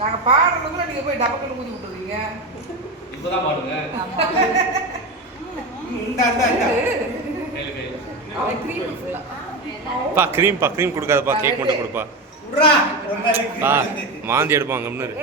நாங்க பாடுறதுக்குள்ள நீங்க போய் டபக்குன்னு ஊதி விட்டுறீங்க. இப்பதான் பாடுங்க. பா க்ரீம் கொடுக்காதப்பா, கேக் மட்டும் கொடுப்பா. பா மாந்தி எடுப்பாங்க. நான்